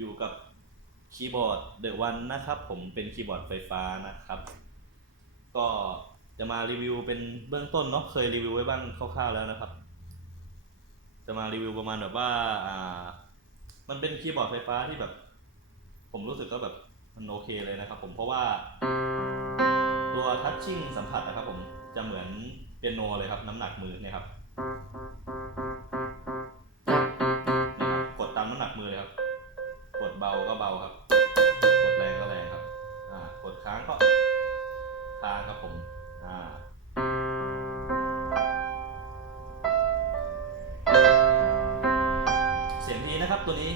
อยู่กับคีย์บอร์ดเดอะวันนะครับ ผมเป็นคีย์บอร์ดไฟฟ้านะครับ ก็จะมารีวิวเป็นเบื้องต้นเนาะเคยรีวิวไว้บ้างคร่าวๆแล้วนะครับ จะมารีวิวประมาณแบบว่าอ่า มันเป็นคีย์บอร์ดไฟฟ้าที่แบบ ผมรู้สึกก็แบบมันโอเคเลยนะครับ ผมเพราะว่าตัวทัชชิ่งสัมผัสนะครับ ผมจะเหมือนเปียโนเลยครับ น้ำหนักมือเนี่ยครับ กดเบาก็เบาครับ กดแรงก็แรงครับ อ่ากดค้างก็ค้างครับผม อ่าเสียงทีนะครับตัวนี้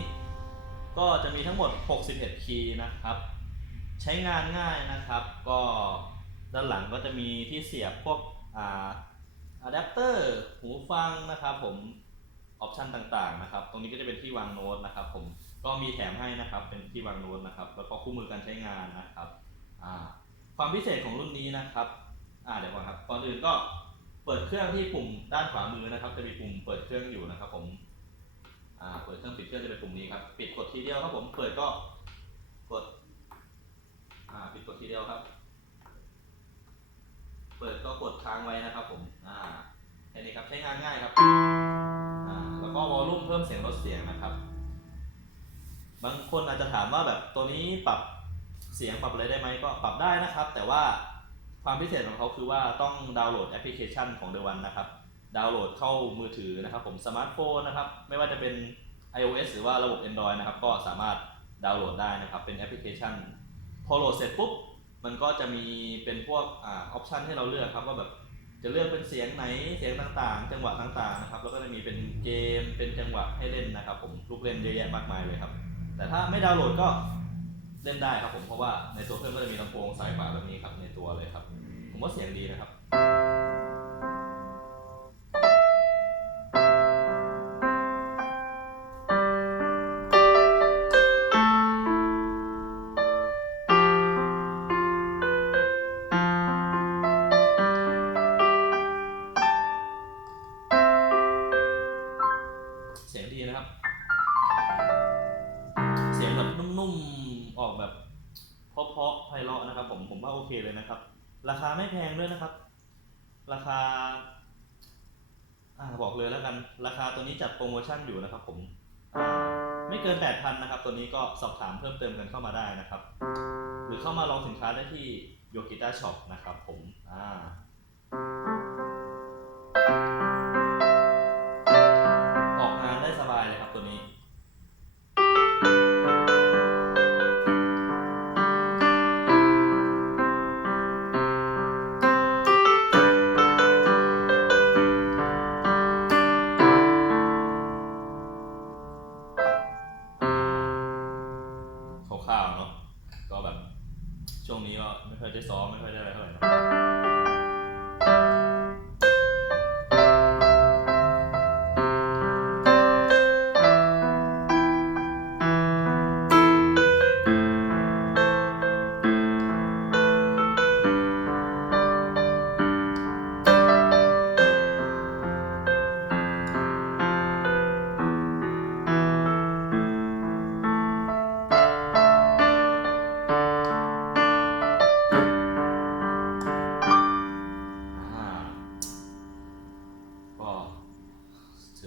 ก็จะมีทั้งหมด 61 คีย์นะครับ ใช้งานง่ายนะครับ ก็ด้านหลังก็จะมีที่เสียบพวกอ่าอะแดปเตอร์ หูฟังนะครับผม ออปชันต่างๆนะครับ ตรงนี้ก็จะเป็นที่วางโน้ตนะครับ ผม ก็มีแถมให้นะครับ เป็นที่วางโน้ตนะครับ แล้วก็คู่มือการใช้งานนะครับ อ่า ความพิเศษของรุ่นนี้นะครับ อ่า เดี๋ยวก่อนครับ ก่อนอื่นก็เปิดเครื่องที่ปุ่มด้านขวามือนะครับ จะมีปุ่มเปิดเครื่องอยู่นะครับ ผม อ่า เปิดเครื่องปิดเครื่องจะเป็นปุ่มนี้ครับ ปิดกดทีเดียวครับผม เปิดก็กด อ่า ปิดกดทีเดียวครับ เปิดก็กดค้างไว้นะครับ ผม อ่าแค่นี้ครับ ใช้งานง่ายครับ ก็วอลลุ่มเพิ่มเสียงลดเสียงนะครับ บางคนอาจจะถามว่าแบบตัวนี้ปรับเสียงปรับอะไรได้ไหมก็ปรับได้นะครับ แต่ว่าความพิเศษของเขาคือว่าต้องดาวน์โหลดแอปพลิเคชันของ The One นะครับ ดาวน์โหลดเข้ามือถือนะครับ ผมสมาร์ทโฟนนะครับ ไม่ว่าจะเป็น iOS หรือว่าระบบ Android นะครับ ก็สามารถดาวน์โหลดได้นะครับ เป็นแอปพลิเคชัน พอโหลดเสร็จปุ๊บ มันก็จะมีเป็นพวกอ่าออปชันให้เราเลือกครับว่าแบบ จะเลือกเป็นเสียงไหนเสียงต่างๆ จังหวะต่างๆนะครับ แล้วก็จะมีเป็นเกมเป็นจังหวะให้เล่นนะครับ ผมลูกเล่นเยอะแยะมากมายเลยครับ แต่ถ้าไม่ดาวน์โหลดก็เล่นได้ครับผมเพราะว่าในตัวเครื่องก็จะมีลำโพงสายฝาแบบนี้ครับในตัวเลยครับ ผมว่าเสียงดีนะครับ สียงดีนะครับ เสียงแบบนุ่มๆ ออกแบบเพราะๆไพเราะนะครับ ผมผมว่าโอเคเลยนะครับ ราคาไม่แพงด้วยนะครับ ราคาอ่าบอกเลยแล้วกัน ราคาตัวนี้จัดโปรโมชั่นอยู่นะครับ ผมอ่าไม่เกิน8,000นะครับ ตัวนี้ก็สอบถามเพิ่มเติมกันเข้ามาได้นะครับ หรือเข้ามาลองสินค้าได้ที่โยกิต้าช็อปนะครับ ผมอ่า ร่าวๆเนาะก็แบบช่วงนี้ก็ไม่ค่อยได้ซ้อมไม่ค่อยได้อะไรเท่าไหร่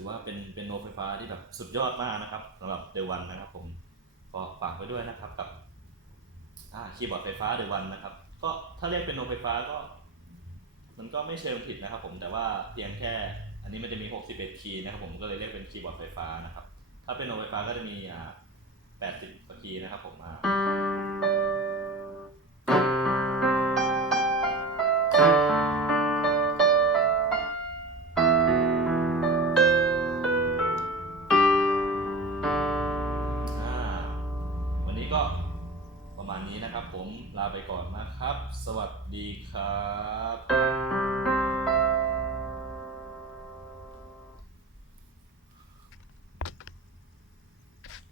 ว่าเป็นเป็นโนไฟฟ้าที่แบบสุดยอดมากนะครับสำหรับเดวันนะครับ ผมก็ฝากไว้ด้วยนะครับกับคีย์บอร์ดไฟฟ้าเดวันนะครับ ก็ถ้าเรียกเป็นโนไฟฟ้าก็ มันก็ไม่เชิงผิดนะครับ ผมแต่ว่าเพียงแค่ อันนี้มันจะมี 61 คีย์นะครับ ผมก็เลยเรียกเป็นคีย์บอร์ดไฟฟ้านะครับ ถ้าเป็นโนไฟฟ้าก็จะมีอ่า80กว่าคีย์นะครับ ผมอ่า ผมลาไปก่อนนะครับ สวัสดีครับ